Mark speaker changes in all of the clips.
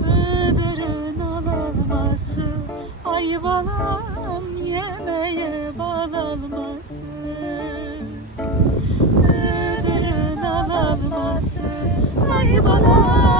Speaker 1: Iğdır'ın olalması Ay balam yemeğe balalması Iğdır'ın olalması Ay balam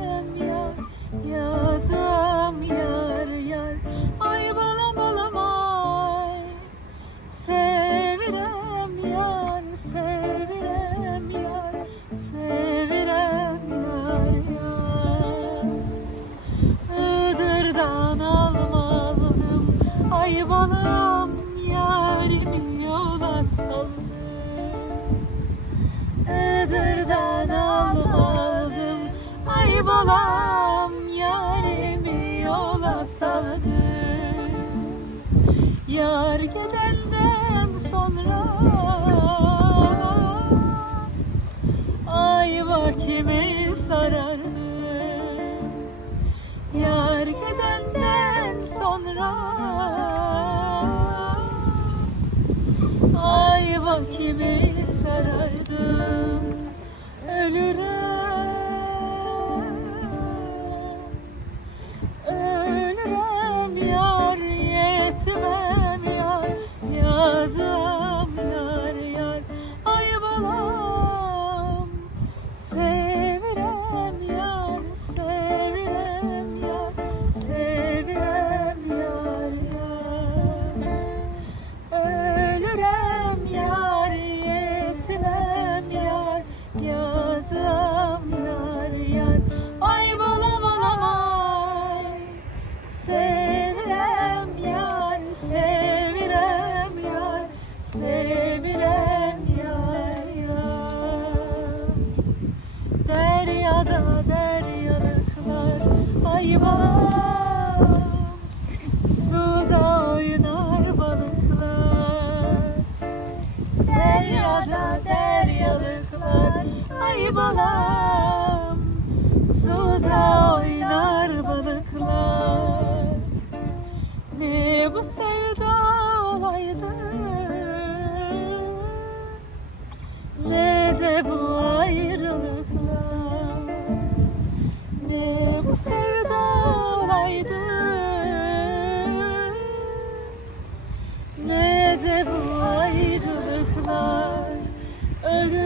Speaker 1: minha olam yarimi yola saldı Yar gidenden sonra Ayva kimi sarardı. Yar gidenden sonra Ayva kimi Havada deryalar ayvalar Suda oynar balıklar. Deryada deryalıklar ayvalar Suda oynar balıklar. Ne bu sevda olaydı? Ne de bu ayrılıklar ölüm.